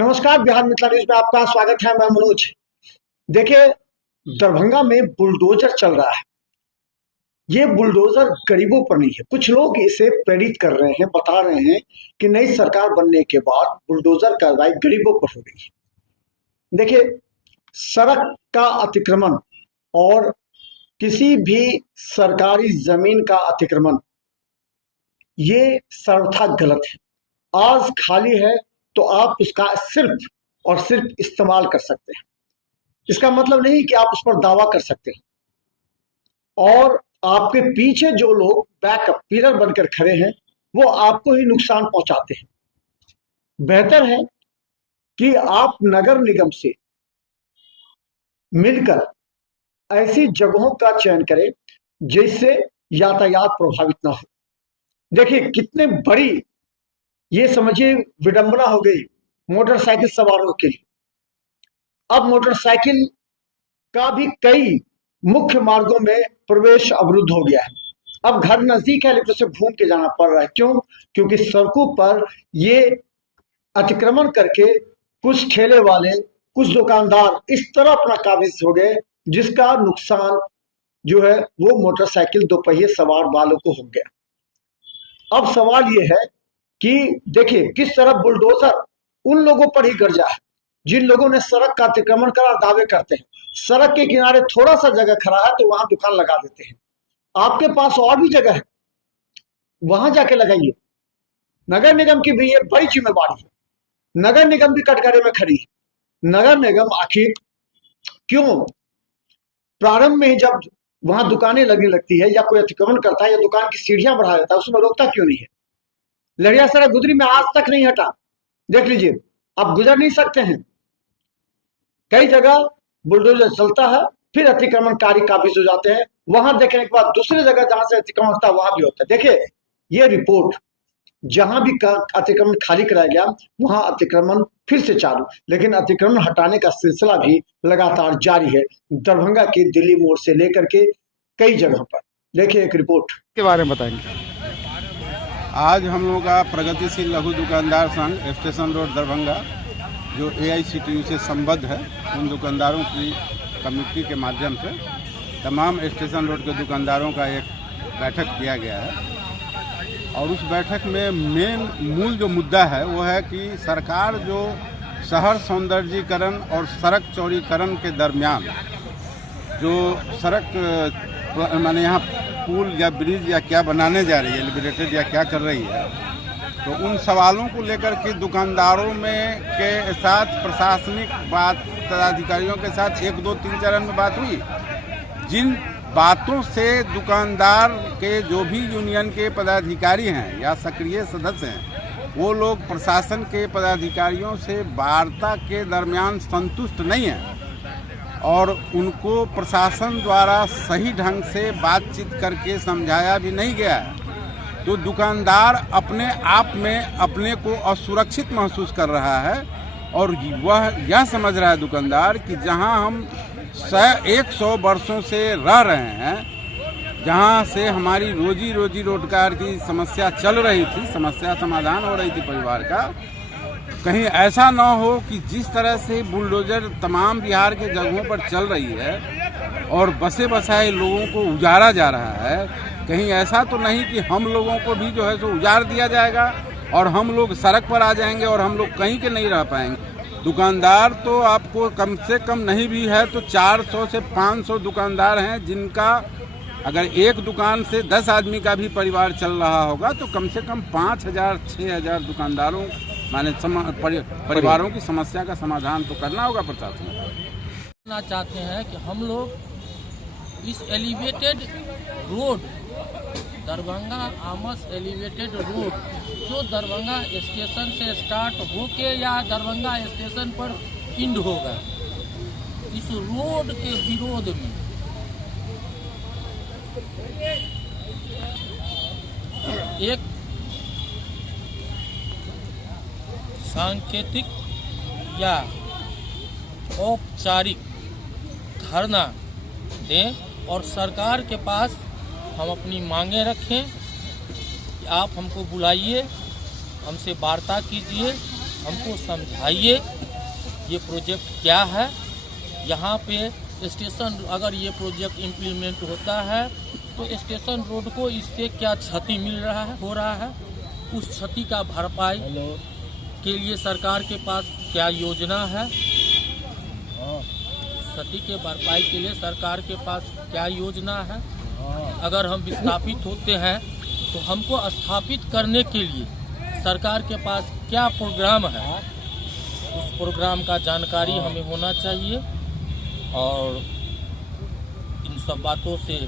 नमस्कार, बिहार मिथिला न्यूज में आपका स्वागत है। मैं मनोज। देखिए, दरभंगा में बुलडोजर चल रहा है। ये बुलडोजर गरीबों पर नहीं है। कुछ लोग इसे प्रेरित कर रहे हैं, बता रहे हैं कि नई सरकार बनने के बाद बुलडोजर कार्रवाई गरीबों पर हो रही है। देखिए, सड़क का अतिक्रमण और किसी भी सरकारी जमीन का अतिक्रमण ये सर्वथा गलत है। आज खाली है तो आप उसका सिर्फ और सिर्फ इस्तेमाल कर सकते हैं। इसका मतलब नहीं कि आप उस पर दावा कर सकते हैं। और आपके पीछे जो लोग बैकअप पिलर बनकर खड़े हैं वो आपको ही नुकसान पहुंचाते हैं। बेहतर है कि आप नगर निगम से मिलकर ऐसी जगहों का चयन करें जिससे यातायात प्रभावित ना हो। देखिए, कितने बड़ी ये समझिए विडंबना हो गई मोटरसाइकिल सवारों के लिए। अब मोटरसाइकिल का भी कई मुख्य मार्गों में प्रवेश अवरुद्ध हो गया है। अब घर नजदीक है लेकिन उसे घूम के जाना पड़ रहा है। क्यों? क्योंकि सड़कों पर ये अतिक्रमण करके कुछ ठेले वाले, कुछ दुकानदार इस तरह अपना काबिज हो गए जिसका नुकसान जो है वो मोटरसाइकिल दोपहिए सवार वालों को हो गया। अब सवाल ये है कि देखिए किस तरह बुलडोजर उन लोगों पर ही गरजा है जिन लोगों ने सड़क का अतिक्रमण करा दावे करते हैं। सड़क के किनारे थोड़ा सा जगह खड़ा है तो वहां दुकान लगा देते हैं। आपके पास और भी जगह है, वहां जाके लगाइए। नगर निगम की भी ये बड़ी जिम्मेवारी है। नगर निगम भी कटघरे में खड़ी है। नगर निगम आखिर क्यों प्रारंभ में ही जब वहां दुकानें लगने लगती है या कोई अतिक्रमण करता है या दुकान की सीढ़ियां बढ़ा देता है उसमें रोकता क्यों नहीं है? लड़िया सड़क गुदरी में आज तक नहीं हटा। देख लीजिए, आप गुजर नहीं सकते हैं। कई जगह बुलडोजर चलता है फिर अतिक्रमणकारी काबिज हो जाते हैं। वहां देखने के बाद दूसरी जगह जहां से अतिक्रमण होता है वहां भी होता है। देखिए, ये रिपोर्ट जहां भी अतिक्रमण खाली कराया गया वहां अतिक्रमण फिर से चालू, लेकिन अतिक्रमण हटाने का सिलसिला भी लगातार जारी है दरभंगा के दिल्ली मोड़ से लेकर के कई जगहों पर। देखिए एक रिपोर्ट के बारे में बताएंगे। आज हम लोगों का प्रगतिशील लघु दुकानदार संघ स्टेशन रोड दरभंगा जो AICTU से संबद्ध है, उन दुकानदारों की कमेटी के माध्यम से तमाम स्टेशन रोड के दुकानदारों का एक बैठक किया गया है। और उस बैठक में मूल जो मुद्दा है वो है कि सरकार जो शहर सौंदर्यीकरण और सड़क चौड़ीकरण के दरमियान जो सड़क माने यहाँ पुल या ब्रिज या क्या बनाने जा रही है, एलिवेटेड या क्या कर रही है, तो उन सवालों को लेकर के दुकानदारों में के साथ प्रशासनिक पदाधिकारियों के साथ 1, 2, 3 चरण में बात हुई। जिन बातों से दुकानदार के जो भी यूनियन के पदाधिकारी हैं या सक्रिय सदस्य हैं वो लोग प्रशासन के पदाधिकारियों से वार्ता के दरमियान संतुष्ट नहीं हैं और उनको प्रशासन द्वारा सही ढंग से बातचीत करके समझाया भी नहीं गया है, तो दुकानदार अपने आप में अपने को असुरक्षित महसूस कर रहा है। और वह यह समझ रहा है दुकानदार कि जहां हम 100 वर्षों से रह रहे हैं, जहां से हमारी रोजी रोजगार की समस्या चल रही थी, समस्या समाधान हो रही थी परिवार का, कहीं ऐसा ना हो कि जिस तरह से बुलडोजर तमाम बिहार के जगहों पर चल रही है और बसे बसाए लोगों को उजाड़ा जा रहा है, कहीं ऐसा तो नहीं कि हम लोगों को भी जो है सो उजाड़ दिया जाएगा और हम लोग सड़क पर आ जाएंगे और हम लोग कहीं के नहीं रह पाएंगे। दुकानदार तो आपको कम से कम नहीं भी है तो 400 से 500 दुकानदार हैं जिनका अगर एक दुकान से 10 आदमी का भी परिवार चल रहा होगा तो कम से कम 5,000-6,000 दुकानदारों माने परिवारों की समस्या का समाधान तो करना होगा प्रशासन को। चाहते हैं कि हम लोग इस elevated road Darbhanga Amas elevated road जो दरभंगा स्टेशन से स्टार्ट होके या दरभंगा स्टेशन पर इंड होगा, इस रोड के विरोध में एक सांकेतिक या औपचारिक धरना दें और सरकार के पास हम अपनी मांगें रखें कि आप हमको बुलाइए, हमसे वार्ता कीजिए हमको समझाइए ये प्रोजेक्ट क्या है। यहाँ पे स्टेशन अगर ये प्रोजेक्ट इम्प्लीमेंट होता है तो स्टेशन रोड को इससे क्या क्षति मिल रहा है, हो रहा है, उस क्षति का भरपाई के लिए सरकार के पास क्या योजना है, क्षति के भरपाई के लिए सरकार के पास क्या योजना है। अगर हम विस्थापित होते हैं तो हमको स्थापित करने के लिए सरकार के पास क्या प्रोग्राम है, उस प्रोग्राम का जानकारी हमें होना चाहिए। और इन सब बातों से